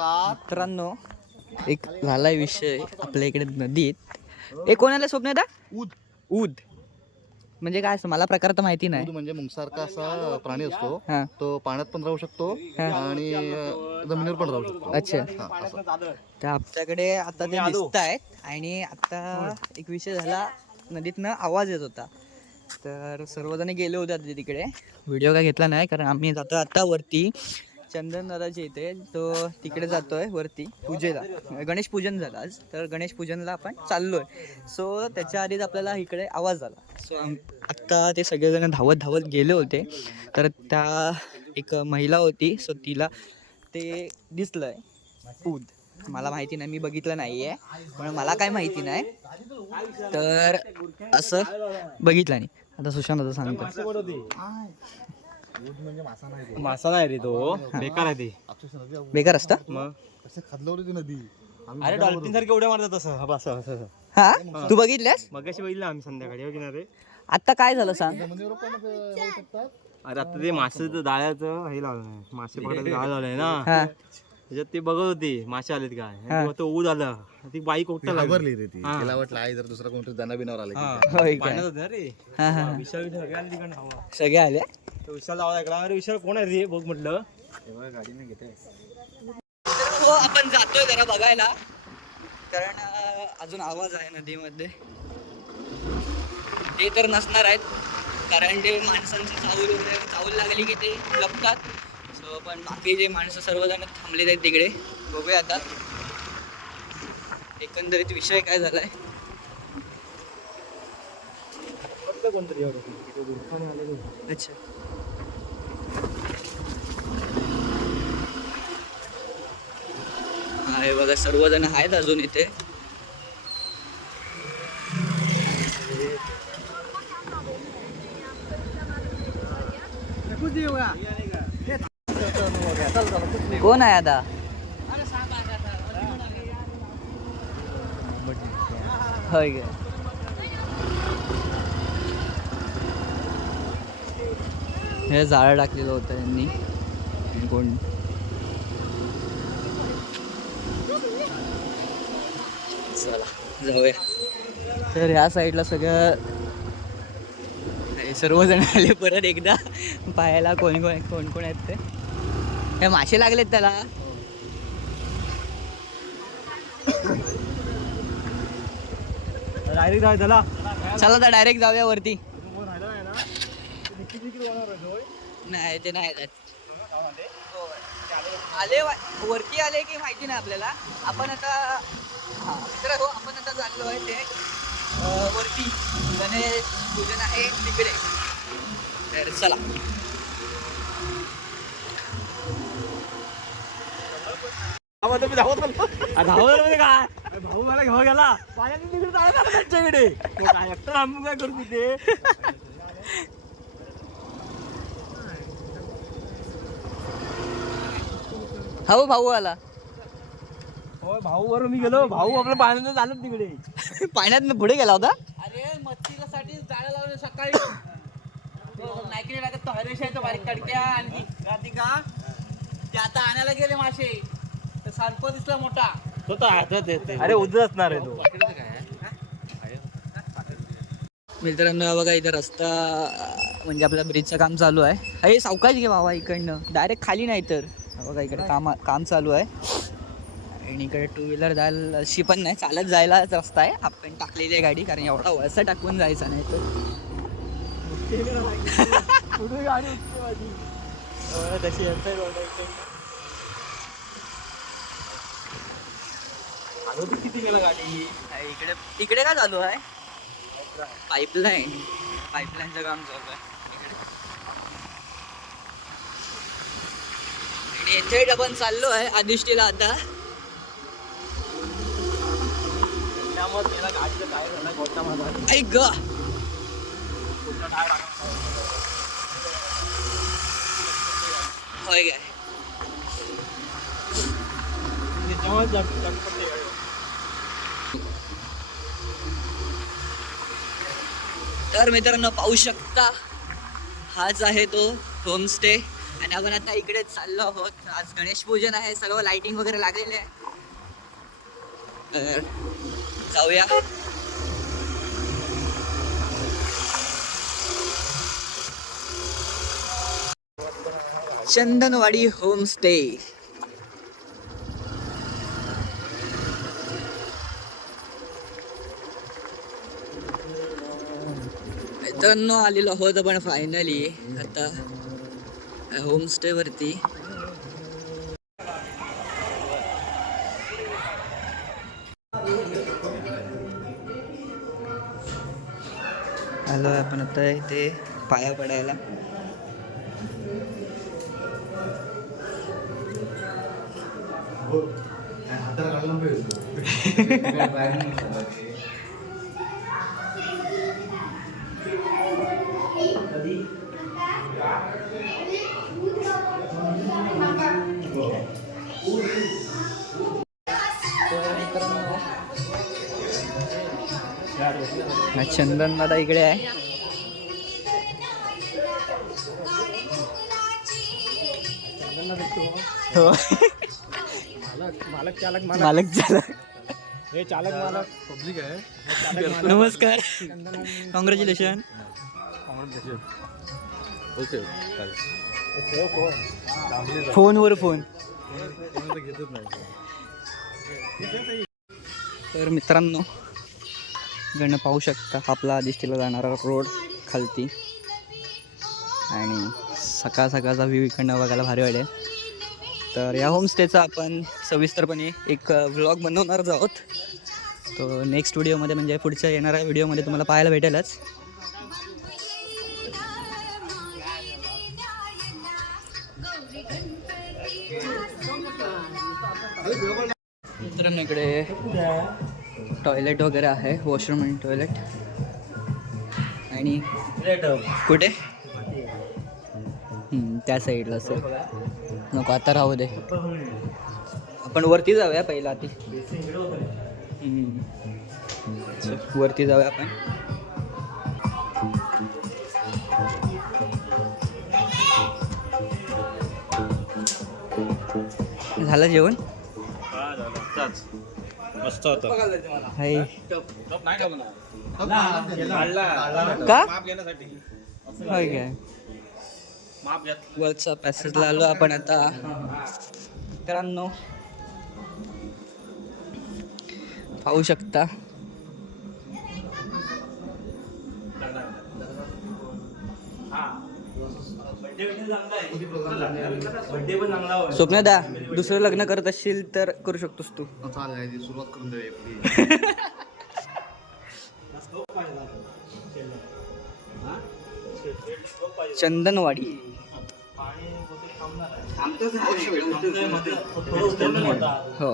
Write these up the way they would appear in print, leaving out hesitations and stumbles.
मित्रांनो एक झालाय विषय आपल्या इकडे नदीत. एक कोणाला स्वप्न येतं? ऊद. ऊद म्हणजे काय असं मला प्रकार तर माहिती नाही. ऊद म्हणजे मुंगसारखा असा प्राणी असतो. हा. तो पाण्यात पण राहू शकतो आणि जमिनीवर पण राहू शकतो. अच्छा. तर आमच्याकडे आता ते दिसत आहेत आणि आता एक विषय झाला, नदीतनं आवाज येत होता. तर सर्वजण गेले होते आता तिकडे. व्हिडिओ काय घेतला नाही कारण आम्ही जातो आता वरती चंदन दादाच्या इथे. तो तिकडे जातोय वरती पूजेला. गणेश पूजन झालं आज, तर गणेश पूजनला आपण चाललोय. सो त्याच्या आधीच आपल्याला इकडे आवाज आला. सो आत्ता ते सगळेजण धावत धावत गेले होते. तर त्या एक महिला होती, सो तिला ते दिसलंय ऊद. मला माहिती नाही, मी बघितलं नाही आहे, पण मला काय माहिती नाही. तर असं बघितलं नाही. आता सुशांत आता सांगतो. मासा नाही रे तो, बेकार आहे ते. बेकार असतं मग कसं खादलवली ती नदी. अरे डॉल्फिन सारखे उड्या मारतात तसं असं. हा. तू बघितल्यास? मग कशी बघितलं आम्ही संध्याकाळी हो की नाही रे. आता काय झालं सांग. जमिनीवर पण राहू शकतात. अरे आता ते माशाचं जाळ्याचं हे लावलं नाही, मासे पकडायचं जाळ लावलंय ना. हा. त्याच्यात ते बघत होती मासे आलेत काय, तेव्हा तो ऊद आला, ती बाई कोकटा घाबरली रे ती. तिला वाटलं आई जर दुसरा कोणतरी दाना बिनावर आला की. होय काय? पाण्यात होते ना रे. हा हा. विशाल सगळे आले तिकडनं हवा. सगळे आले. तो विशाल आवाज ऐकला, अरे विशाल कोण आहे रे बघ म्हटलं. गाडीने घेते. तर हो आपण जातोय जरा बघायला, कारण अजून आवाज आहे नदीमध्ये. ते तर नसणार आहेत कारण ते माणसांचं चावल लागली की ते लपतात. सो पण बाकी जे माणसं सर्वजण थांबलेत आहेत तिकडे. बघूया आता एकंदरीत विषय काय झालाय. कोणतरी अच्छा. आहे बघा, सर्वजण आहेत अजून इथे. कोण आहे आता? होय ग. हे जाळं टाकलेलं होतं यांनी. कोण चला जाऊया. तर ह्या साईडला सगळं सर्वजण आले परत एकदा पाहायला कोण कोण आहेत ते. हे मासे लागलेत त्याला. डायरेक्ट जाऊ त्याला. चला तर डायरेक्ट जाऊया वरती. नाही ते नाही आले वरती आले की माहिती नाही आपल्याला. आपण आता तर हो आपण आता चाललो आहे ते वरती. गणेश पूजन आहे तिकडे. तर चला. धावत म्हणजे काय, भाऊ मला घेऊन गेला पाण्याने तिकडे जायला त्यांच्याकडे. काय एकटा थांबून काय करू तिथे. हो भाऊ आला. हो भाऊ वर मी गेलो, भाऊ आपल्या पाण्याने चालत तिकडे. पाण्यात पुढे गेला होता. अरे मच्छीसाठी जाळं लावलं सकाळी. नायकीने लागत तो हरेश आहे तो बारीक कडक्या आणि राधिका ते आता आणायला गेले मासे. तर सारप दिसला मोठा. अरे उद्या असणार आहे तो. मित्रांनो बघा इथं रस्ता म्हणजे आपल्या ब्रिजचं काम चालू आहे. अरे सावकाश घे बाबा, इकडनं डायरेक्ट खाली नाही तर. बघा इकडे काम चालू आहे आणि इकडे टू व्हीलर जायला अशी पण नाही, चालत जायलाच रस्ता आहे. आपण टाकलेली आहे गाडी कारण एवढा वळसा टाकून जायचा नाही तर. किती गेला गाडी. इकडे तिकडे काय चालू आहे? पाईपलाईनचं काम चालू आहे इकडे. आणि इथे आपण चाललो आहे आदिष्टीला आता. त्यामुळे त्याला गाडीचं काय झालं गोटा माझा. ऐक ग. होय काय. तर मित्रांनो पाहू शकता हाच आहे तो होमस्टे. आणि आपण आता इकडे चाललो आहोत. आज गणेश पूजन आहे, सर्व लाइटिंग वगैरे लागलेली आहे. तर जाऊया. चंदनवाडी होमस्टे. मित्रांनो आलेलो आहोत आपण फायनली आता होमस्टे वरती. आलो आपण आता इथे पाया पडायला. चंदन दादा इकडे आहे. हो मालक चालक मालक चालक. हे चालक मालक पब्लिक आहे. नमस्कार, कॉंग्रॅच्युलेशन. फोनवर फोन. तर मित्रांनो गण पाहू शकता आपला आदिष्टीला जाणारा रोड खालती आणि सकाळ सकाळचा व्ह्यू इकडनं बघायला भारी वाटेल. तर या होमस्टेचा आपण सविस्तरपणे एक व्लॉग बनवणारच आहोत. तो नेक्स्ट व्हिडिओमध्ये म्हणजे पुढच्या येणाऱ्या व्हिडिओमध्ये तुम्हाला पाहायला भेटेलच. मित्रांनो इकडे टॉयलेट वगैरे आहे, वॉशरूम आणि टॉयलेट. आणि कुठे त्या साईडला सर नको, आता राहू दे. आपण वरती जाऊया पहिला. आधी वरती जाऊया आपण. झालं जेवण? मस्त होतं. हाय का होय काय? वरचा पॅसेजला आलो आपण आता. मित्रांनो पाहू शकता स्वप्नदा, दुसरं लग्न करत असशील तर करू शकतोस तू. सुरुवात करून द्या. चंदनवाडी. हो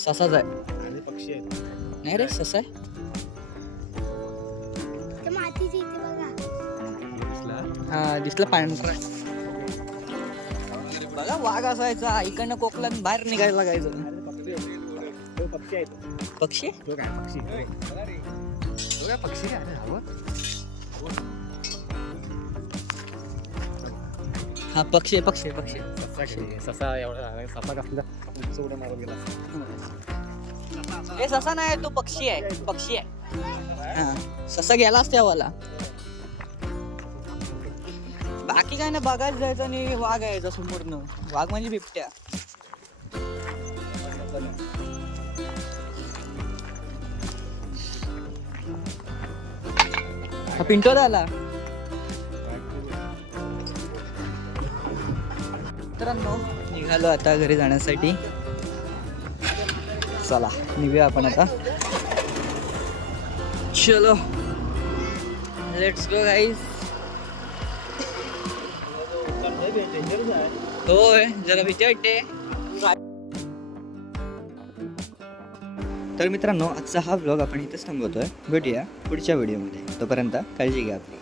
ससाच आहे. आणि पक्षी आहेत. नाही रे, ससा आहे. हा दिसला पांढरा. बघा वाघ असायचा इकडनं कोकणात बाहेर निघायला लागायचं. पक्षी आहेत. पक्षी तो काय पक्षी पक्षी हा पक्षी पक्षी पक्षी. ससा एवढा ससा कसला उड्या मारून गेला. हे ससा नाही, तो पक्षी आहे. पक्षी आहे. हा ससा गेलाच त्यावाला. बाकी काय ना, बघायला जायचं आणि वाघ यायचा संपूर्ण. वाघ म्हणजे बिबट्या. हा पिंटो झाला. मित्रांनो निघालो आता घरी जाण्यासाठी. चला निघूया आपण आता. चलो लेट्स गो गाईज. होय जरा भीती वाटते. तर मित्रांनो आजचा हा व्लॉग आपण इथेच थांबवतोय. भेटूया पुढच्या व्हिडिओमध्ये. तोपर्यंत काळजी घ्या आपली.